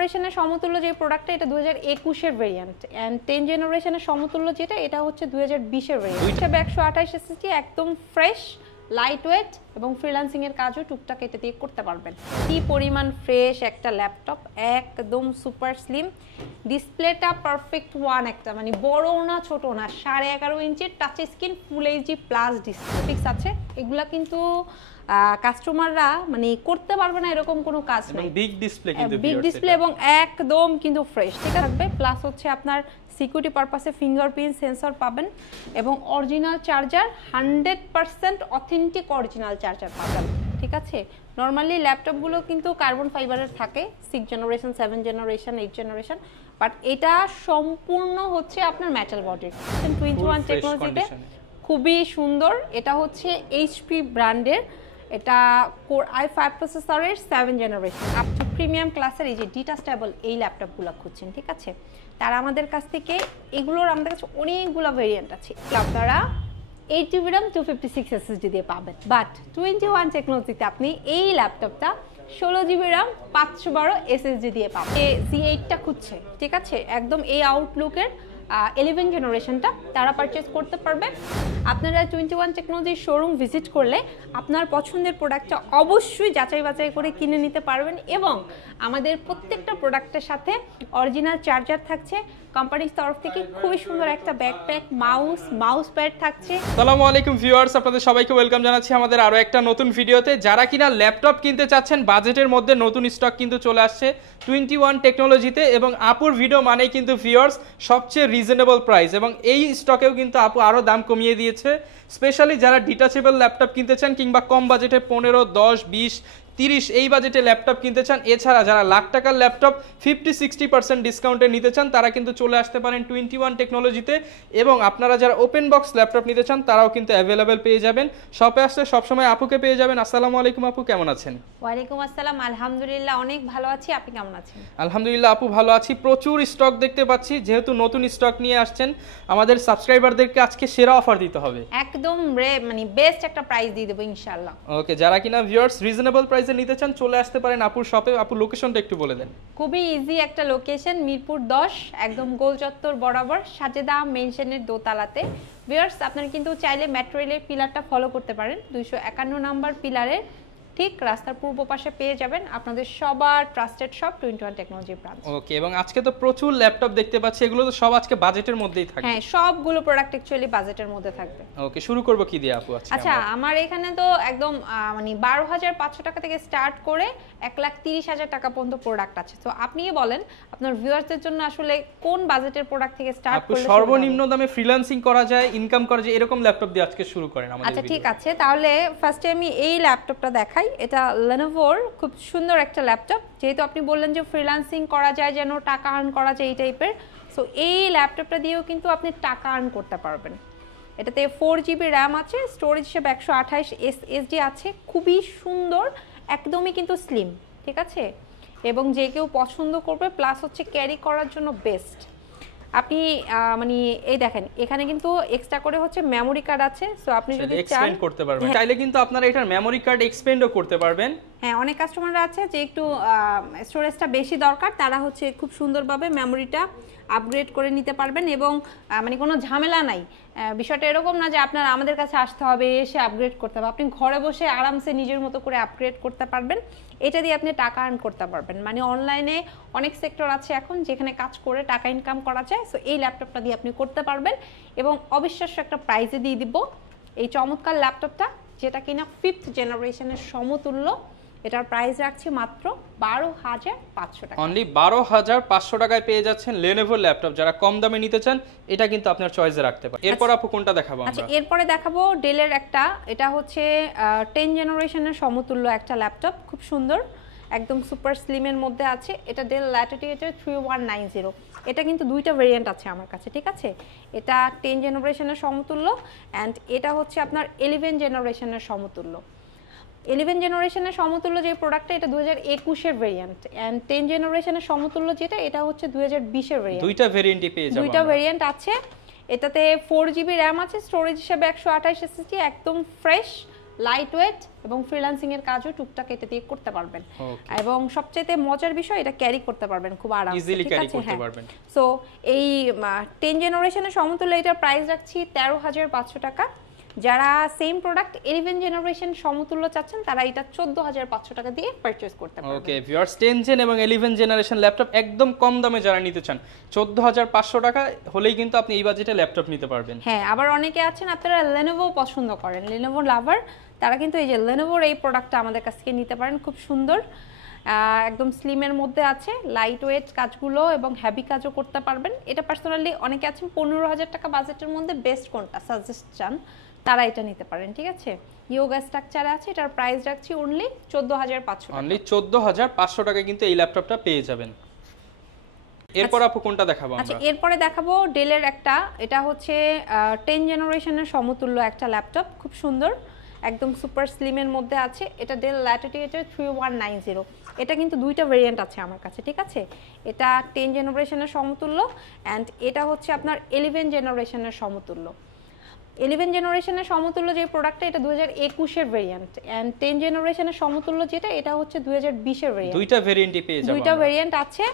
জেনারেশনের সমতুল্য যে প্রোডাক্টটা এটা 2021 এর ভেরিয়েন্ট এন্ড 10 জেনারেশনের সমতুল্য যেটা এটা হচ্ছে 2020 এর ভেরিয়েন্ট। দুইটা 128 এসএসডি একদম ফ্রেশ, লাইট ওয়েট এবং ফ্রিল্যান্সিং এর কাজও টুকটাক এটা দিয়ে করতে পারবেন। কি পরিমাণ ফ্রেশ একটা ল্যাপটপ, একদম সুপার স্লিম, ডিসপ্লেটা পারফেক্ট ওয়ান একটা, মানে বড় না ছোট না, 11.5 ইঞ্চির touch screen full HD plus display আছে। এগুলা কিন্তু কাস্টমাররা মানে করতে পারবে না এরকম কোনো কাজ নাই, বিগ ডিসপ্লে কিন্তু বিগ ডিসপ্লে এবং একদম কিন্তু ফ্রেশ ঠিক থাকবে। প্লাস হচ্ছে আপনার সিকিউরিটি পারপাসে ফিঙ্গারপ্রিন্ট সেন্সর পাবেন এবং original charger 100% authentic original charger পাবেন ঠিক আছে। নর্মালি ল্যাপটপগুলো কিন্তু কার্বন ফাইবারের থাকে 6 জেনারেশন 7 জেনারেশন 8 জেনারেশন, বাট এটা সম্পূর্ণ হচ্ছে আপনার মেটাল বডির 21 টেকনোলজিতে, খুবই সুন্দর। এটা হচ্ছে এইচপি ব্র্যান্ডের, এটা কোর i5 প্রসেসরের 7 জেনারেশন আপ টু প্রিমিয়াম ক্লাসের এই যে ডিটাচেবল এই ল্যাপটপগুলো খুঁজছেন ঠিক আছে, তারা আমাদের কাছ থেকে এগুলোর আমাদের কাছে অনেকগুলো ভেরিয়েন্ট আছে। আপনারা 8GB RAM 256 SSD দিয়ে পাবেন, বাট 21 টেকনোলজিতে আপনি এই ল্যাপটপটা 16GB RAM 512 SSD দিয়ে পাবেন। Z8টা খুঁজছে ঠিক আছে, একদম এই আউটলুকের 11 জেনারেশনটা তারা পারচেজ করতে পারবে। আপনারা 21 টেকনোলজির শোরুম ভিজিট করলে আপনার পছন্দের প্রোডাক্টটা অবশ্যই যাচাই বাছাই করে কিনে নিতে পারবেন এবং আমাদের প্রত্যেকটা প্রোডাক্টের সাথে অরিজিনাল চার্জার থাকছে, কোম্পানির তরফ থেকে খুবই সুন্দর একটা ব্যাকপ্যাক, মাউস প্যাড থাকছে। আসসালামু আলাইকুম ভিউয়ার্স, আপনাদের সবাইকে ওয়েলকাম জানাচ্ছি আমাদের আরো একটা নতুন ভিডিওতে। যারা কিনা ল্যাপটপ কিনতে চাচ্ছেন বাজেটের মধ্যে, নতুন স্টক কিন্তু চলে আসছে 21 টেকনোলজিতে এবং আপুর ভিডিও মানেই কিন্তু ভিউয়ার্স সবচেয়ে রিজনেবল প্রাইস, এবং এই স্টকেও কিন্তু আপু আরো দাম কমিয়ে দিয়েছে। স্পেশালি যারা ডিটাচেবল ল্যাপটপ কিনতে চান কিংবা কম বাজেটে 15, 10, 20, 30 এই বাজেটে ল্যাপটপ কিনতে চান, এছাড়া যারা লাখ টাকার ল্যাপটপ 50-60% ডিসকাউন্টে নিতে চান তারা কিন্তু চলে আসতে পারেন 21 টেকনোলজিতে। এবং আপনারা যারা ওপেন বক্স ল্যাপটপ নিতে চান তারাও কিন্তু অ্যাভেলেবেল পেয়ে যাবেন। শপে আসলে সবসময় আপুকে পেয়ে যাবেন। আসসালামু আলাইকুম আপু, কেমন আছেন? ওয়ালাইকুম আসসালাম, আলহামদুলিল্লাহ অনেক ভালো আছি, আপনি কেমন আছেন? আলহামদুলিল্লাহ আপু ভালো আছি, প্রচুর স্টক দেখতে পাচ্ছি। যেহেতু নতুন স্টক নিয়ে আসছেন আমাদের সাবস্ক্রাইবারদেরকে আজকে সেরা অফার দিতে হবে, একদম মানে বেস্ট একটা প্রাইস দিয়ে দেব ইনশাআল্লাহ। ওকে, যারা কিনা ভিউয়ার্স রিজনেবল প্রাইসে নিতে চান চলে আসতে পারেন আপুর শপে। আপু লোকেশনটা একটু বলে দেন। খুবই ইজি একটা লোকেশন, মিরপুর 10 একদম গোল চত্বর বরাবর সাজেদা মেনশনের দোতলাতে। ভিউয়ার্স আপনারা কিন্তু চাইলে মেট্রো রেলের পিলারটা ফলো করতে পারেন, 251 নাম্বার পিলারের ঠিক রাস্তার পূর্ব পাশে পেয়ে যাবেন আপনাদের সবার ট্রাস্টেড শপ 21 টেকনোলজি ব্রাঞ্চ। ওকে, এবং আজকে তো প্রচুর ল্যাপটপ দেখতে পাচ্ছি, এগুলো তো সব আজকে বাজেটের মধ্যেই থাকবে। হ্যাঁ, সবগুলো প্রোডাক্ট অ্যাকচুয়ালি বাজেটের মধ্যে থাকবে। ওকে, শুরু করব কি দিয়ে আপু আজকে? আচ্ছা, আমার এখানে তো একদম মানে 12,500 টাকা থেকে স্টার্ট করে 1,30,000 টাকা পর্যন্ত প্রোডাক্ট আছে। তো আপনিই বলেন আপনার ভিউয়ারদের জন্য আসলে কোন বাজেটের প্রোডাক্ট থেকে স্টার্ট করলে সর্বনিম্ন দামে ফ্রিল্যান্সিং করা যায়, ইনকাম করা যায়, এরকম ল্যাপটপ দিয়ে আজকে শুরু করেন আমাদের। আচ্ছা ঠিক আছে, তাহলে ফার্স্টে আমি এই ল্যাপটপটা দেখাই। এটা Lenovoর খুব সুন্দর একটা ল্যাপটপ, যেহেতু আপনি বললেন যে ফ্রিল্যান্সিং করা যায়, যেন টাকা আর্ন করা যায় এই টাইপের। সো এই ল্যাপটপটা দিয়েও কিন্তু আপনি টাকা আর্ন করতে পারবেন। এটাতে 4GB RAM আছে, স্টোরেজ হিসেবে 128 SSD আছে, খুবই সুন্দর, একদমই কিন্তু স্লিম ঠিক আছে, এবং যে কেউ পছন্দ করবে। প্লাস হচ্ছে ক্যারি করার জন্য বেস্ট। আপনি মানে এই দেখেন এখানে কিন্তু এক্সট্রা করে হচ্ছে মেমরি কার্ড আছে, সো আপনি যদি চান এক্সপেন্ড করতে পারবেন, চাইলে কিন্তু আপনারা এটার মেমরি কার্ড এক্সপেন্ডও করতে পারবেন। হ্যাঁ, অনেক কাস্টমাররা আছে যে একটু স্টোরেজটা বেশি দরকার, তারা হচ্ছে খুব সুন্দরভাবে মেমোরিটা আপগ্রেড করে নিতে পারবেন এবং মানে কোনো ঝামেলা নাই। বিষয়টা এরকম না যে আপনার আমাদের কাছে আসতে হবে, এসে আপগ্রেড করতে হবে, আপনি ঘরে বসে আরামসে নিজের মতো করে আপগ্রেড করতে পারবেন। এটা দিয়ে আপনি টাকা আর্ন করতে পারবেন। মানে অনলাইনে অনেক সেক্টর আছে এখন যেখানে কাজ করে টাকা ইনকাম করা যায়, সো এই ল্যাপটপটা দিয়ে আপনি করতে পারবেন এবং অবিশ্বাস্য একটা প্রাইজে দিয়ে দিব এই চমৎকার ল্যাপটপটা, যেটা কিনা 5th জেনারেশনের সমতুল্য। এটার প্রাইস রাখছি মাত্র 12,500 টাকা। অনলি 12,500 টাকায় পেয়ে যাচ্ছেন Lenovo ল্যাপটপ। যারা কম দামে নিতে চান এটা কিন্তু আপনার চয়েসে রাখতে পারেন। এরপর আপু কোনটা দেখাবো আমরা? আচ্ছা, এরপরে দেখাবো ডেলের একটা, এটা হচ্ছে 10 জেনারেশনের সমতুল্য একটা ল্যাপটপ, খুব সুন্দর, একদম সুপার স্লিমের মধ্যে আছে। এটা ডেল ল্যাটিটিউড 3190। এটা কিন্তু দুইটা ভেরিয়েন্ট আছে আমার কাছে ঠিক আছে। এটা 10 জেনারেশনের সমতুল্য অ্যান্ড এটা হচ্ছে আপনার 11 জেনারেশনের সমতুল্য। 11 জেনারেশনের সমতুল্য যে প্রোডাক্টটা এটা 2021 এর ভেরিয়েন্ট এন্ড 10 জেনারেশনের সমতুল্য যেটা এটা হচ্ছে 2020 এর ভেরিয়েন্ট। দুইটা ভেরিয়েন্টই পেয়ে যাবেন, দুইটা ভেরিয়েন্ট আছে। এটাতে 4GB RAM আছে, স্টোরেজ হিসেবে 128 SSD, একদম ফ্রেশ, লাইট ওয়েট এবং ফ্রিল্যান্সিং এর কাজও টুকটাক এটা দিয়ে করতে পারবেন। এবং সবচেয়ে মজার বিষয় এটা ক্যারি করতে পারবেন খুব আরামসে, ইজিলি ক্যারি করতে পারবেন। সো এই 10 জেনারেশনের সমতুল্য এটার প্রাইস রাখছি 13,500 টাকা। যারা সেম প্রোডাক্ট 11 জেনারেশন সমতুল্য চাচ্ছেন তারা এটা 14,500 টাকা দিয়ে পারচেজ করতে পারবেন। ওকে ভিউয়ার্স, 10 জেন এবং 11 জেনারেশন ল্যাপটপ একদম কম দামে যারা নিতে চান 14,500 টাকা হলেই কিন্তু আপনি এই বাজেটে ল্যাপটপ নিতে পারবেন। হ্যাঁ, আবার অনেকে আছেন আপনারা Lenovo পছন্দ করেন, Lenovo লাভার, তারা কিন্তু এই যে Lenovoর এই প্রোডাক্টটা আমাদের কাছ থেকে নিতে পারেন। খুব সুন্দর, একদম স্লিমের মধ্যে আছে, লাইট ওয়েট কাজগুলো এবং হেভি কাজও করতে পারবেন। এটা পার্সোনালি অনেকে আছেন 15,000 টাকা বাজেটের মধ্যে বেস্ট কোনটা সাজেস্ট চান তারা এটা নিতে পারেন, ঠিক আছে। ইয়োগা স্ট্রাকচারে আছে, এটার প্রাইস রাখছি অনলি 14,500 টাকা। অনলি 14,500 টাকায় কিন্তু এই ল্যাপটপটা পেয়ে যাবেন। এরপর আপু কোনটা দেখাবো আমরা? আচ্ছা, এরপরে দেখাবো ডেলের একটা, এটা হচ্ছে 10 জেনারেশনের সমতুল্য একটা ল্যাপটপ, খুব সুন্দর, একদম সুপার স্লিমের মধ্যে আছে। এটা ডেল ল্যাটিটিউড 3190। এটা কিন্তু দুইটা ভেরিয়েন্ট আছে আমার কাছে, ঠিক আছে। এটা 10 জেনারেশনের সমতুল্য অ্যান্ড এটা হচ্ছে আপনার 11 জেনারেশনের সমতুল্য। 11 জেনারেশনের সমতুল্য যে প্রোডাক্টটা এটা 2021 এর ভেরিয়েন্ট এন্ড 10 জেনারেশনের সমতুল্য যেটা এটা হচ্ছে 2020 এর ভেরিয়েন্ট। দুইটা ভেরিয়েন্টই পেয়ে যাবেন। দুইটা ভেরিয়েন্ট আছে।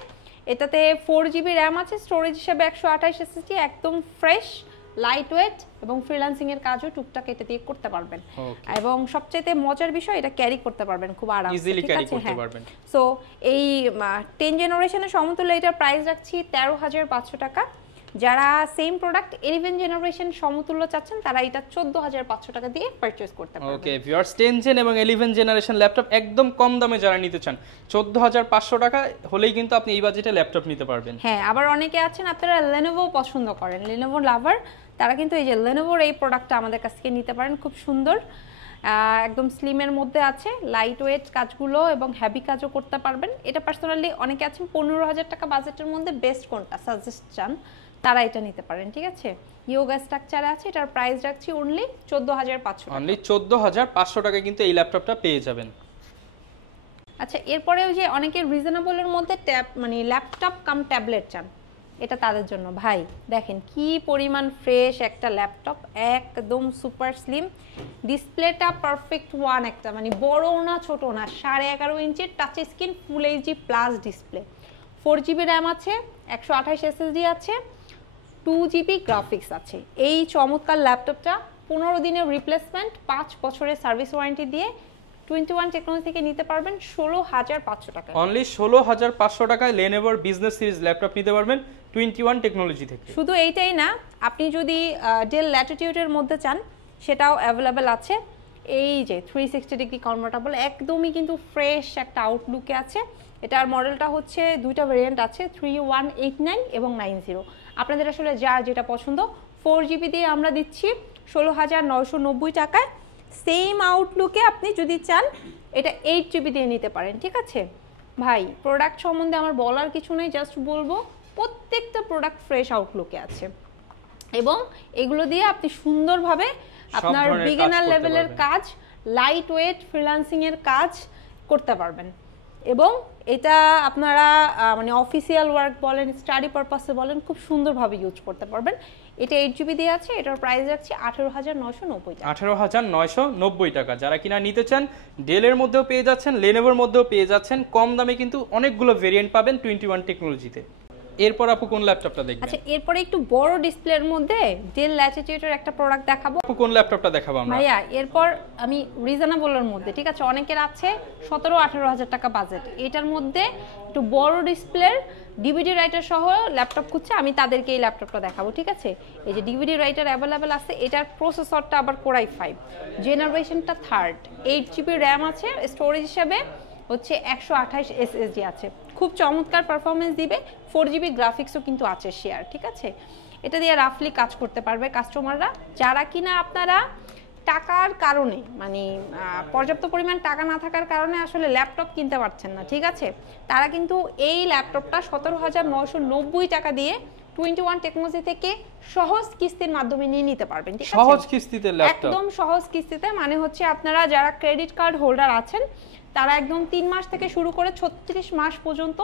এটাতে 4GB RAM আছে, স্টোরেজ হিসেবে 128 SSD, একদম ফ্রেশ, লাইট ওয়েট এবং ফ্রিল্যান্সিং এর কাজও টুকটাক এটা দিয়ে করতে পারবেন। এবং সবচেয়ে মজার বিষয় এটা ক্যারি করতে পারবেন খুব আরামসে, ইজিলি ক্যারি করতে পারবেন। সো এই 10 জেনারেশনের সমতুল্য এটার প্রাইস রাখছি 13,500 টাকা। যারা সেম প্রোডাক্ট 11 জেনারেশন সমতুল্য চাচ্ছেন তারা এটা 14,500 টাকা দিয়ে পারচেজ করতে পারবেন। ওকে ভিউয়ার্স, 10 জেন এবং 11 জেনারেশন ল্যাপটপ একদম কম দামে যারা নিতে চান 14,500 টাকা হলেই কিন্তু আপনি এই বাজেটে ল্যাপটপ নিতে পারবেন। হ্যাঁ, আবার অনেকে আছেন আপনারা Lenovo পছন্দ করেন, Lenovo লাভার, তারা কিন্তু এই যে Lenovoর এই প্রোডাক্টটা আমাদের কাছ থেকে নিতে পারেন। খুব সুন্দর, একদম স্লিমের মধ্যে আছে, লাইট ওয়েট কাজগুলো এবং হেভি কাজও করতে পারবেন। এটা পার্সোনালি অনেকে আছেন 15,000 টাকা বাজেটের মধ্যে বেস্ট কোনটা সাজেস্ট চান তারা এটা নিতে পারেন, ঠিক আছে। ইয়োগা স্ট্রাকচারে আছে, এটার প্রাইস রাখছি অনলি 14,500 টাকা। অনলি 14,500 টাকায় কিন্তু এই ল্যাপটপটা পেয়ে যাবেন। আচ্ছা, এরপরেও যে অনেকে রিজনেবলের মধ্যে মানে ল্যাপটপ কাম ট্যাবলেট চান, এটা তাদের জন্য। ভাই দেখেন কি পরিমাণ ফ্রেশ একটা ল্যাপটপ, একদম সুপার স্লিম, ডিসপ্লেটা পারফেক্ট ওয়ান একটা, মানে বড় না ছোট না, 11.5 ইঞ্চির touch screen full HD plus display, 4GB RAM আছে, 128 SSD আছে, 2GB গ্রাফিক্স আছে। এই চমৎকার ল্যাপটপটা 15 দিনের রিপ্লেসমেন্ট, 5 বছরের সার্ভিস ওয়ারেন্টি দিয়ে 21 টেকনোলজি থেকে নিতে পারবেন 16,500 টাকা। অনলি 16,500 টাকায় Lenovo বিজনেস সিরিজ ল্যাপটপ নিতে পারবেন 21 টেকনোলজি থেকে। শুধু এইটাই না, আপনি যদি ডেল ল্যাটিটিউডের মধ্যে চান সেটাও অ্যাভেলেবেল আছে। এই যে 360 ডিগ্রি কনভার্টেবল, একদমই কিন্তু ফ্রেশ একটা আউটলুকে আছে। এটার মডেলটা হচ্ছে দুইটা ভেরিয়েন্ট আছে, 3189 এবং 90। আপনাদের আসলে যার যেটা পছন্দ, 4GB দিয়ে আমরা দিচ্ছি 16,990 টাকায়। সেম আউটলুকে আপনি যদি চান এটা 8GB দিয়ে নিতে পারেন, ঠিক আছে। ভাই প্রোডাক্ট সম্বন্ধে আমার বলার কিছু নেই, জাস্ট বলবো প্রত্যেকটা প্রোডাক্ট ফ্রেশ আউটলুকে আছে এবং এগুলো দিয়ে আপনি সুন্দরভাবে আপনার বিগিনার লেভেলের কাজ, লাইট ওয়েট ফ্রিল্যান্সিং এর কাজ করতে পারবেন। এবং এটা আপনারা মানে অফিসিয়াল ওয়ার্ক বলেন, স্টাডি পারপাসে বলেন, খুব সুন্দরভাবে ইউজ করতে পারবেন। এটা 8GB দিয়ে আছে, এটার প্রাইস রাখছি 18,990 টাকা। 18,990 টাকা। যারা কিনা নিতে চান ডেলের মধ্যেও পেয়ে যাচ্ছেন, লেনোভোর মধ্যেও পেয়ে যাচ্ছেন, কম দামে কিন্তু অনেকগুলো ভেরিয়েন্ট পাবেন 21 টেকনোলজিতে। এরপর আপু কোন ল্যাপটপটা দেখবেন? আচ্ছা, এরপরে একটু বড় ডিসপ্লের মধ্যে ডেল ল্যাটিটিউডের একটা প্রোডাক্ট দেখাবো। আপু কোন ল্যাপটপটা দেখাবো আমরা? ভাইয়া এরপর আমি রিজনেবলের মধ্যে, ঠিক আছে, অনেকের আছে 17-18 টাকা বাজেট, এটার মধ্যে একটু বড় ডিসপ্লের ডিভিডি রাইটার সহ ল্যাপটপ খুঁজছে, আমি তাদেরকে এই ল্যাপটপটা দেখাবো, ঠিক আছে। এই যে ডিভিডি রাইটার অ্যাভেলেবেল আছে, এটার প্রসেসরটা আবার কোরাই 5, জেনারেশনটা 3rd, 8GB RAM আছে, স্টোরেজ হিসাবে হচ্ছে 128 SSD আছে, খুব চমৎকার পারফরমেন্স দিবে, 4GB গ্রাফিক্সও কিন্তু আছে শেয়ার, ঠিক আছে। এটা দিয়ে রাফলি কাজ করতে পারবে কাস্টমাররা। যারা কিনা আপনারা টাকার কারণে মানে পর্যাপ্ত পরিমাণ টাকা না থাকার কারণে আসলে ল্যাপটপ কিনতে পারছেন না, ঠিক আছে, তারা কিন্তু এই ল্যাপটপটা 17,990 টাকা দিয়ে 21 টেকনোলজি থেকে সহজ কিস্তির মাধ্যমে নিয়ে নিতে পারবেন, ঠিক আছে। সহজ কিস্তিতে ল্যাপটপ, একদম সহজ কিস্তিতে, মানে হচ্ছে আপনারা যারা ক্রেডিট কার্ড হোল্ডার আছেন তারা একদম 3 মাস থেকে শুরু করে 36 মাস পর্যন্ত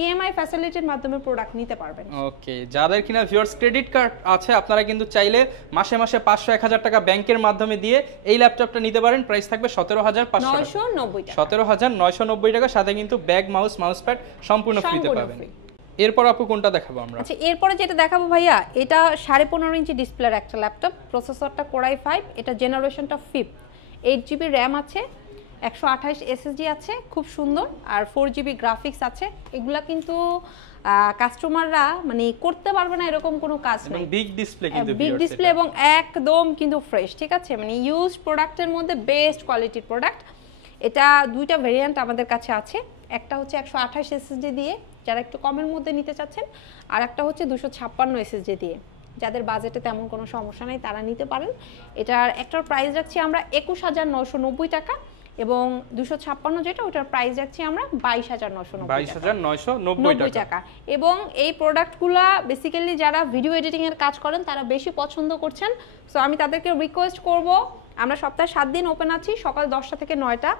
ইএমআই ফ্যাসিলিটির মাধ্যমে প্রোডাক্ট নিতে পারবেন। ওকে, যাদের কিনা ভিউয়ার্স ক্রেডিট কার্ড আছে আপনারা কিন্তু চাইলে মাসে মাসে 500-1000 টাকা ব্যাংকের মাধ্যমে দিয়ে এই ল্যাপটপটা নিতে পারেন। প্রাইস থাকবে 17,990 টাকা, সাথে কিন্তু ব্যাগ, মাউস প্যাড সম্পূর্ণ ফ্রিতে পাবেন। এরপর আপু কোনটা দেখাবো আমরা? আচ্ছা, এরপরে যেটা দেখাবো ভাইয়া, এটা 15.5 ইঞ্চি ডিসপ্লের একটা ল্যাপটপ, প্রসেসরটা Core i5, এটা জেনারেশনটা 5, 8GB র্যাম আছে, 128 SSD আছে, খুব সুন্দর, আর 4GB গ্রাফিক্স আছে। এগুলা কিন্তু কাস্টমাররা মানে করতে পারবে না এরকম কোনো কাজ নেই। বিগ ডিসপ্লে কিন্তু, বিগ ডিসপ্লে এবং একদম কিন্তু ফ্রেশ, ঠিক আছে, মানে ইউজ প্রোডাক্টের মধ্যে বেস্ট কোয়ালিটির প্রোডাক্ট। এটা দুইটা ভেরিয়েন্ট আমাদের কাছে আছে, একটা হচ্ছে 128 SSD দিয়ে যারা একটু কমের মধ্যে নিতে চাচ্ছেন, আর একটা হচ্ছে 256 SSD দিয়ে যাদের বাজেটে তেমন কোনো সমস্যা নেই তারা নিতে পারেন। এটার একটার প্রাইস রাখছি আমরা 21,990 টাকা, এবং 256 যেটা ওটার প্রাইস রাখছি আমরা 22,990 টাকা। এবং এই প্রোডাক্টগুলা বেসিক্যালি যারা ভিডিও এডিটিং এর কাজ করেন তারা বেশি পছন্দ করছেন। সো আমি তাদেরকে রিকোয়েস্ট করব, আমরা সপ্তাহে 7 দিন ওপেন আছি, সকাল 10টা থেকে 9টা।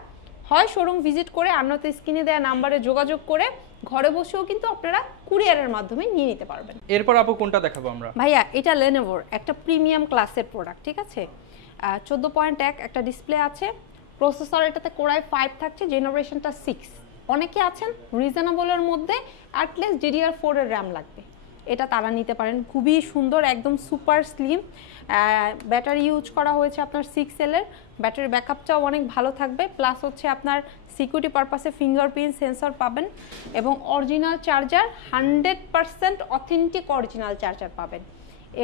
হয় শোরুম ভিজিট করে আন্নাতে স্ক্রিনে দেওয়া নাম্বারে যোগাযোগ করে ঘরে বসেও কিন্তু আপনারা কুরিয়ারের মাধ্যমে নিয়ে নিতে পারবেন। এরপর আপু কোনটা দেখাবো আমরা? ভাইয়া, এটা Lenovo একটা প্রিমিয়াম ক্লাসের প্রোডাক্ট, ঠিক আছে, 14.1 একটা ডিসপ্লে আছে, প্রসেসর এটাতে Core i5 থাকছে, জেনারেশনটা 6। অনেকে আছেন রিজনেবলের মধ্যে অ্যাটলিস্ট DDR4 এর র্যাম লাগবে, এটা তারা নিতে পারেন। খুবই সুন্দর, একদম সুপার স্লিম, ব্যাটারি ইউজ করা হয়েছে আপনার 6L এর, ব্যাটারি ব্যাকআপটাও অনেক ভালো থাকবে, প্লাস হচ্ছে আপনার সিকিউরিটি পারপাসে ফিঙ্গারপ্রিন্ট সেন্সর পাবেন, এবং original charger 100% authentic original charger পাবেন।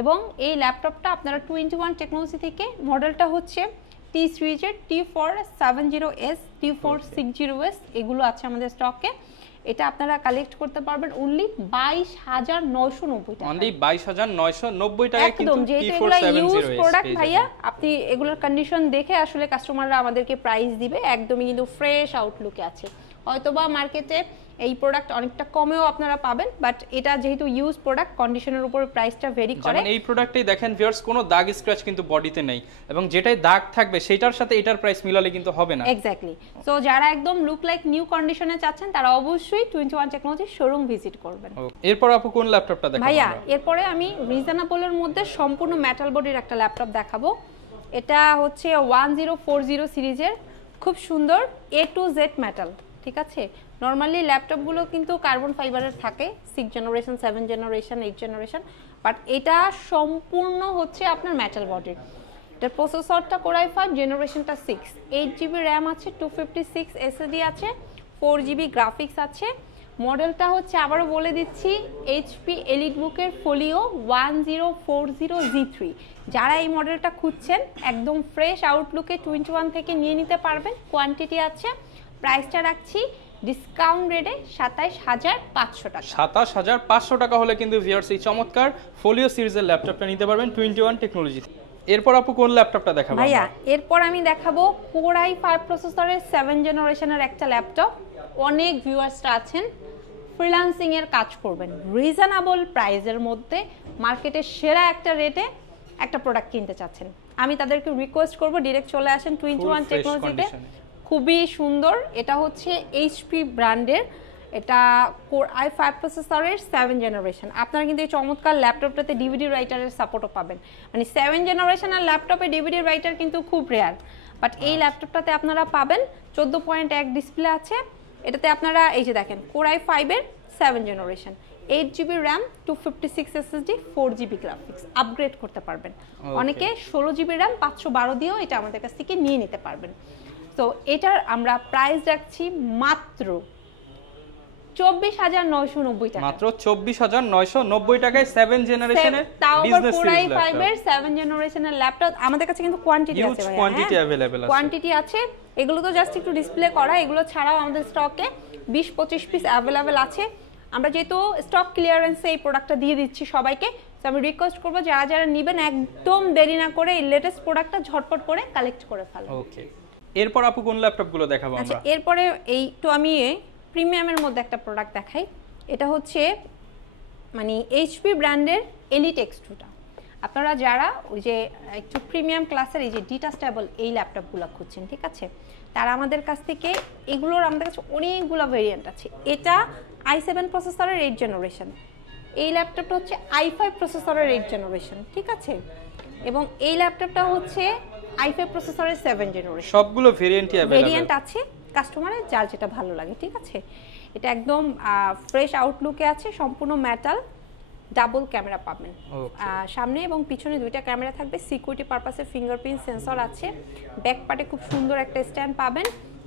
এবং এই ল্যাপটপটা আপনারা 21 টেকনোলজি থেকে, মডেলটা হচ্ছে T সিরিজের T470S, T460S, এগুলো আছে আমাদের স্টকে। এটা আপনারা কালেক্ট করতে পারবেন অনলি 22,990 টাকা, অনলি 22,990 টাকা কিন্তু T470 প্রোডাক্ট ভাইয়া। আপনি এগুলোর কন্ডিশন দেখে আসলে কাস্টমাররা আমাদেরকে প্রাইস দিবে, একদমই কিন্তু ফ্রেশ আউটলুকে আছে। হয়তোবা মার্কেটে এই প্রোডাক্ট অনেকটা কমেও আপনারা পাবেন, বাট এটা যেহেতু ইউজ প্রোডাক্ট, কন্ডিশনের উপর প্রাইসটা ভেরি করে। যেমন এই প্রোডাক্টেই দেখেন ভিউয়ার্স, কোনো দাগ স্ক্র্যাচ কিন্তু বডিতে নেই, এবং যেটাই দাগ থাকবে সেটার সাথে এটার প্রাইস মিলালে কিন্তু হবে না। এক্স্যাক্টলি। সো যারা একদম লুক লাইক নিউ কন্ডিশনে চাচ্ছেন তারা অবশ্যই 21 টেকনোলজি শোরুম ভিজিট করবেন। এরপর আপু কোন ল্যাপটপটা দেখাবো ভাইয়া? এরপরে আমি রিজনেবলের মধ্যে সম্পূর্ণ মেটাল বডির একটা ল্যাপটপ দেখাবো। এটা হচ্ছে 1040 সিরিজের, খুব সুন্দর A to Z মেটাল, ঠিক আছে। নর্মালি ল্যাপটপগুলো কিন্তু কার্বন ফাইবারের থাকে, 6 জেনারেশন, 7 জেনারেশন, 8 জেনারেশন, বাট এটা সম্পূর্ণ হচ্ছে আপনার মেটাল বডির। এটার প্রসেসরটা Core i5, জেনারেশনটা 6, 8GB র্যাম আছে, 256 SSD আছে, 4GB গ্রাফিক্স আছে। মডেলটা হচ্ছে আবারও বলে দিচ্ছি HP EliteBook-এর ফোলিও 1040Z3। যারা এই মডেলটা খুঁজছেন একদম ফ্রেশ আউটলুকে 21 থেকে নিয়ে নিতে পারবেন, কোয়ান্টিটি আছে। প্রাইসটা রাখছি ডিসকাউন্ট রেটে 27,500 টাকা। 27,500 টাকা হলে কিন্তু ভিউয়ার্স এই চমৎকার ফোলিও সিরিজের ল্যাপটপটা নিতে পারবেন 21 টেকনোলজি। এরপর আপু কোন ল্যাপটপটা দেখাবো ভাইয়া? এরপর আমি দেখাবো Core i5 প্রসেসরের 7 জেনারেশনের একটা ল্যাপটপ। অনেক ভিউয়ার্সরা আছেন ফ্রিল্যান্সিং এর কাজ করবেন, রিজনেবল প্রাইসের মধ্যে মার্কেটের সেরা একটা রেটে একটা প্রোডাক্ট কিনতে চাচ্ছেন, আমি তাদেরকে রিকোয়েস্ট করব ডিরেক্ট চলে আসেন 21 টেকনোলজিতে। খুবই সুন্দর, এটা হচ্ছে HP ব্র্যান্ডের, এটা Core i5 প্রসেসরের 7 জেনারেশন। আপনারা কিন্তু এই চমৎকার ল্যাপটপটাতে ডিভিডি রাইটারের সাপোর্টও পাবেন, মানে 7 জেনারেশনের ল্যাপটপে ডিভিডি রাইটার কিন্তু খুব রেয়ার, বাট এই ল্যাপটপটাতে আপনারা পাবেন। 14.1 ডিসপ্লে আছে, এটাতে আপনারা এই যে দেখেন Core i5 এর 7 generation, 8GB RAM, 256 SSD, 4GB graphics, upgrade করতে পারবেন। অনেকে 16GB র্যাম 512 দিয়েও এটা আমাদের কাছ থেকে নিয়ে নিতে পারবেন। তো এটার আমরা প্রাইস রাখছি মাত্র 24,990 টাকা, মাত্র 24,990 টাকায় 7 জেনারেশনের বিজনেস Core i5 এর 7 জেনারেশনের ল্যাপটপ। আমাদের কাছে কিন্তু কোয়ান্টিটি আছে ভাই, কোয়ান্টিটি अवेलेबल আছে, কোয়ান্টিটি আছে। এগুলো তো জাস্ট একটু ডিসপ্লে করা, এগুলো ছাড়াও আমাদের স্টকে 20-25 পিস अवेलेबल আছে। আমরা যেহেতু স্টক ক্লিয়ারেন্সে এই প্রোডাক্টটা দিয়ে দিচ্ছি সবাইকে, তো আমি রিকোয়েস্ট করব যারা যারা নেবেন একদম দেরি না করে এই লেটেস্ট প্রোডাক্টটা ঝটপট করে কালেক্ট করে ফেলুন। ওকে, এরপর আপু কোন ল্যাপটপগুলো দেখাবো আমরা? আচ্ছা, এরপরে এই তো আমি প্রিমিয়ামের মধ্যে একটা প্রোডাক্ট দেখাই। এটা হচ্ছে মানে HP ব্র্যান্ডের Elite X2টা। আপনারা যারা ওই যে একটু প্রিমিয়াম ক্লাসের এই যে ডিটাচেবল এই ল্যাপটপগুলো খুঁজছেন, ঠিক আছে, তারা আমাদের কাছ থেকে এগুলোর আমাদের কাছে অনেকগুলো ভেরিয়েন্ট আছে। এটা i7 প্রসেসরের 8 জেনারেশন, এই ল্যাপটপটা হচ্ছে i5 প্রসেসরের 8 জেনারেশন, ঠিক আছে, এবং এই ল্যাপটপটা হচ্ছে i5 প্রসেসরের 7 জেনারেশন। সবগুলো ভেরিয়েন্টই अवेलेबल ভেরিয়েন্ট আছে, কাস্টমারের যার যেটা ভালো লাগে, ঠিক আছে। এটা একদম ফ্রেশ আউটলুকে আছে, সম্পূর্ণ মেটাল, ডাবল ক্যামেরা পাবেন, সামনে এবং পিছনে দুইটা ক্যামেরা থাকবে, সিকিউরিটি পারপাসে ফিঙ্গারপ্রিন্ট সেন্সর আছে, ব্যাক পার্টে খুব সুন্দর একটা স্ট্যান্ড পাবেন,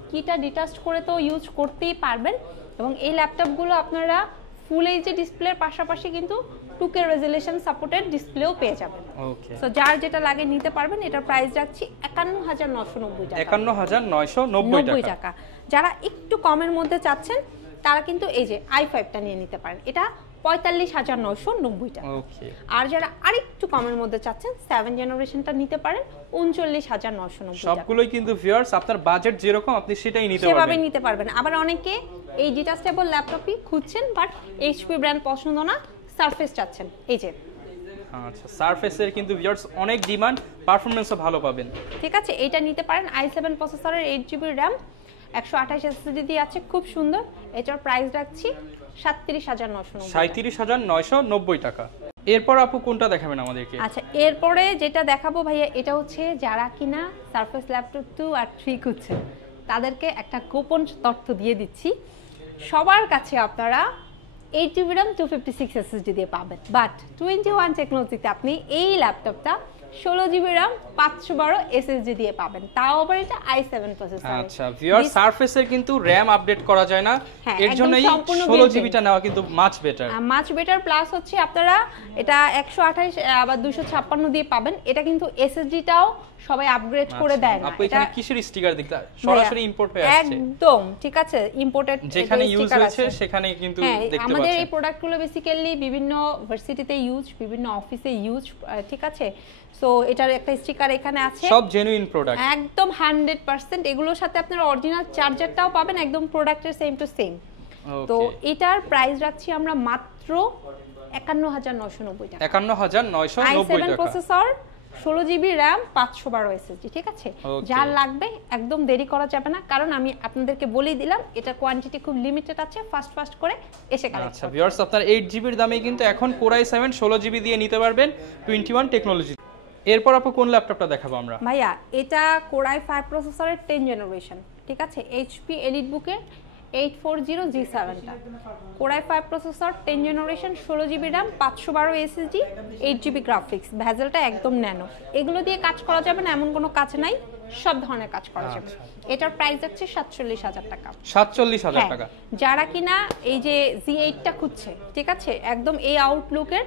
কিটা ডিটাচ করে তো ইউজ করতেই পারবেন। এবং এই ল্যাপটপগুলো আপনারা ফুল এইচডি ডিসপ্লের পাশাপাশি কিন্তু 2K রেজোলিউশন সাপোর্টেড ডিসপ্লেও পেয়ে যাবেন। ওকে, সো যার যেটা লাগে নিতে পারবেন। এটার প্রাইস রাখছি 51990 টাকা, 51990 টাকা। যারা একটু কমের মধ্যে চাচ্ছেন তারা কিন্তু এই যে i5টা নিয়ে নিতে পারেন, এটা 45990 টাকা। ওকে, আর যারা আরেকটু কমের মধ্যে চাচ্ছেন 7 জেনারেশনটা নিতে পারেন 39990 টাকা। সবগুলোই কিন্তু ভিউয়ার্স আপনার বাজেট যেরকম আপনি সেটাই নিতে সেভাবে পারবেন। নিতে পারবেন। আবার অনেকে এই ডিটাচেবল ল্যাপটপই খুঁজছেন বাট এইচপি ব্র্যান্ড পছন্দ না, সারফেস চাচ্ছেন, এই যে আচ্ছা, সারফেসের কিন্তু ভিউয়ার্স অনেক ডিমান্ড, পারফরম্যান্সও ভালো পাবেন, ঠিক আছে, এটা নিতে পারেন। i7 প্রসেসরের 8GB RAM 128 SSD দিয়ে আছে, খুব সুন্দর। এটার প্রাইস রাখছি 37990 টাকা। এরপর আপু কোনটা দেখাবেন আমাদেরকে? আচ্ছা, এরপরে যেটা দেখাবো ভাইয়া এটা হচ্ছে যারা কিনা সারফেস ল্যাপটপ 2 আর 3 খুঁজছেন তাদেরকে একটা গোপন তথ্য দিয়ে দিচ্ছি। সবার কাছে আপনারা 8GB RAM 256 SSD দিয়ে পাবেন, বাট 21 টেকনোলজিতে আপনি এই ল্যাপটপটা 16GB RAM 512 SSD দিয়ে পাবেন, তাও আবার এটা i7 প্রসেসর। আচ্ছা ভিউয়ার, সারফেসের কিন্তু RAM আপডেট করা যায় না, এর জন্যই 16GB টা নেওয়া কিন্তু মাচ বেটার। প্লাস হচ্ছে আপনারা এটা 128 আবার 256 দিয়ে পাবেন। এটা কিন্তু SSD-টাও সবাই আপগ্রেড করে দেয় না। আপু এখানে কিসের স্টিকার দেখতে সরাসরি ইম্পোর্ট হয়ে আসছে? একদম ঠিক আছে, ইম্পোর্টেড যেখানে ইউজ হয়েছে সেখানে কিন্তু দেখতে পাচ্ছেন। আমাদের এই প্রোডাক্টগুলো বেসিক্যালি বিভিন্ন ভার্সিটিতে ইউজ, বিভিন্ন অফিসে ইউজ, ঠিক আছে। সো এটার একটা স্টিকার এখানে আছে, সব জেনুইন প্রোডাক্ট, একদম 100%। এগুলোর সাথে আপনারা অরিজিনাল চার্জারটাও পাবেন, একদম প্রোডাক্টের সেম টু সেম। তো এটার প্রাইস রাখছি আমরা মাত্র 51990 টাকা। 51990 টাকা। প্রসেসর, 16GB RAM 512 SSD, ঠিক আছে। যার লাগবে একদম দেরি করা যাবে না, কারণ আমি আপনাদেরকে বলেই দিলাম এটা কোয়ান্টিটি খুব লিমিটেড আছে, ফাস্ট করে এসে কালেক্ট। আচ্ছা ভিউয়ার্স, আপনার 8GB এর দামে কিন্তু এখন Core i7 16GB দিয়ে নিতে পারবেন 21 টেকনোলজি। এরপর আপু কোন ল্যাপটপটা দেখাবো আমরা? ভাইয়া এটা Core i5 প্রসেসরের 10 জেনারেশন, ঠিক আছে, HP EliteBook এর 840G7টা, Core i5 processor 10 generation, 16GB RAM 512 SSD, 8GB graphics, ভেজেলটা একদম ন্যানো। এগুলো দিয়ে কাজ করা যাবে না এমন কোনো কাজ নাই, সব ধরনের কাজ করা যাবে। এটার প্রাইস হচ্ছে 47,000 টাকা। 47,000 টাকা। যারা কিনা এই যে Z8টা খুঁজছে, ঠিক আছে, একদম এই আউটলুকের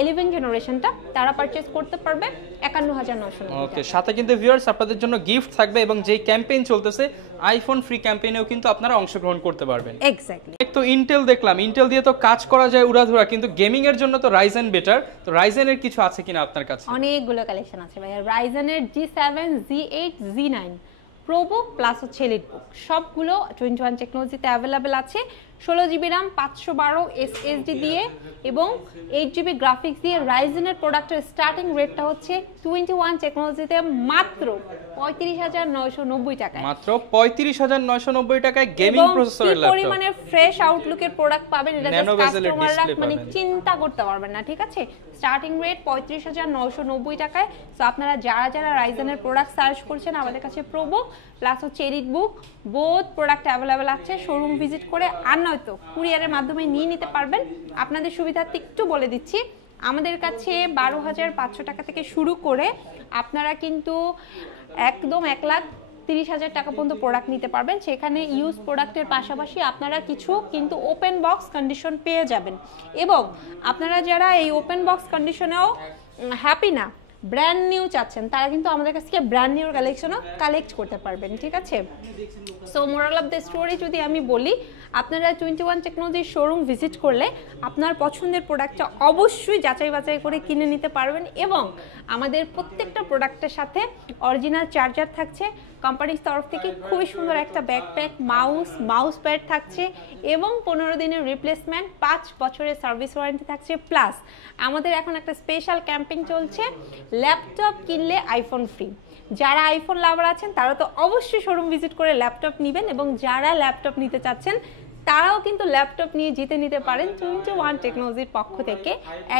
11 জেনারেশনটা, তারা পারচেজ করতে পারবে 51,990 টাকা। ওকে, সাথে কিন্তু ভিউয়ার্স আপনাদের জন্য গিফট থাকবে, এবং যেই ক্যাম্পেইন চলতেছে আইফোন ফ্রি ক্যাম্পেইনেও কিন্তু আপনারা অংশগ্রহণ করতে পারবেন। এক্স্যাক্টলি। তো ইন্টেল দেখলাম, ইন্টেল দিয়ে তো কাজ করা যায় উড়াধুরা, কিন্তু গেমিং এর জন্য তো রাইজেন বেটার। তো রাইজেনের কিছু আছে কিনা আপনার কাছে? অনেকগুলো কালেকশন আছে ভাইয়া। রাইজেনের G7, Z8, Z9 ProBook plus হচ্ছে এলিটবুক, সবগুলো 21 টেকনোলজিতে অ্যাভেলেবেল আছে। 16GB RAM 512 SSD দিয়ে এবং 8GB গ্রাফিক্স দিয়ে রাইজেনের প্রোডাক্টের স্টার্টিং রেটটা হচ্ছে 21 টেকনোলজিতে মাত্র 35,990 টাকায়। মাত্র 35,990 টাকায় গেমিং প্রসেসরের ল্যাপটপ, পরিমাণে ফ্রেশ আউটলুকের প্রোডাক্ট পাবেন। এটা কাস্টমাররা মানে চিন্তা করতে পারবেন না, ঠিক আছে। স্টার্টিং রেট 35,990 টাকায়। সো আপনারা যারা রাইজেনের প্রোডাক্ট সার্চ করছেন, আমাদের কাছে প্রোবুক প্লাস হচ্ছে এলিটবুক বোথ প্রোডাক্ট অ্যাভেলেবেল আছে। শোরুম ভিজিট করে আর নয়তো কুরিয়ারের মাধ্যমে নিয়ে নিতে পারবেন। আপনাদের সুবিধার্থে একটু বলে দিচ্ছি, আমাদের কাছে 12,500 টাকা থেকে শুরু করে আপনারা কিন্তু একদম 1,30,000 টাকা পর্যন্ত প্রোডাক্ট নিতে পারবেন। সেখানে ইউজ প্রোডাক্টের পাশাপাশি আপনারা কিছু কিন্তু ওপেন বক্স কন্ডিশন পেয়ে যাবেন। এবং আপনারা যারা এই ওপেন বক্স কন্ডিশনেও হ্যাপি না, ব্র্যান্ড নিউ চাচ্ছেন, তারা কিন্তু আমাদের কাছ থেকে ব্র্যান্ড নিউ কালেকশনও কালেক্ট করতে পারবেন, ঠিক আছে। So moral of the story যদি আমি বলি, আপনারা 21 টেকনোলজির শোরুম ভিজিট করলে আপনার পছন্দের প্রোডাক্টটা অবশ্যই যাচাই বাছাই করে কিনে নিতে পারবেন এবং আমাদের প্রত্যেকটা প্রোডাক্টের সাথে অরিজিনাল চার্জার থাকছে, কোম্পানির তরফ থেকে খুবই সুন্দর একটা ব্যাকপ্যাক, মাউস প্যাড থাকছে এবং 15 দিনের রিপ্লেসমেন্ট, 5 বছরের সার্ভিস ওয়ারেন্টি থাকছে। প্লাস আমাদের এখন একটা স্পেশাল ক্যাম্পেইন চলছে, ল্যাপটপ কিনলে আইফোন ফ্রি। যারা আইফোন লাভার আছেন তারা তো অবশ্যই শোরুম ভিজিট করে ল্যাপটপ নেবেন এবং যারা ল্যাপটপ নিতে চাচ্ছেন তারাও কিন্তু ল্যাপটপ নিয়ে জিতে নিতে পারেন 21 টেকনোলজির পক্ষ থেকে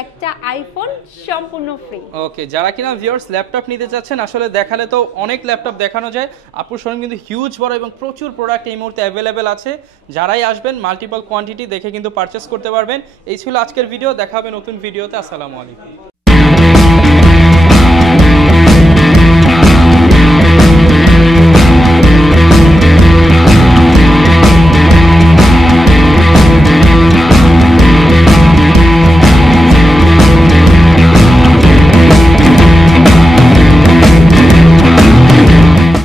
একটা আইফোন সম্পূর্ণ ফ্রি। ওকে, যারা কিনা ভিউয়ার্স ল্যাপটপ নিতে চাচ্ছেন, আসলে দেখালে তো অনেক ল্যাপটপ দেখানো যায়, আপুর শোরুম কিন্তু হিউজ বড় এবং প্রচুর প্রোডাক্ট এই মুহূর্তে অ্যাভেলেবেল আছে। যারাই আসবেন মাল্টিপল কোয়ান্টিটি দেখে কিন্তু পারচেস করতে পারবেন। এই ছিল আজকের ভিডিও, দেখা হবে নতুন ভিডিওতে। আসসালামু আলাইকুম।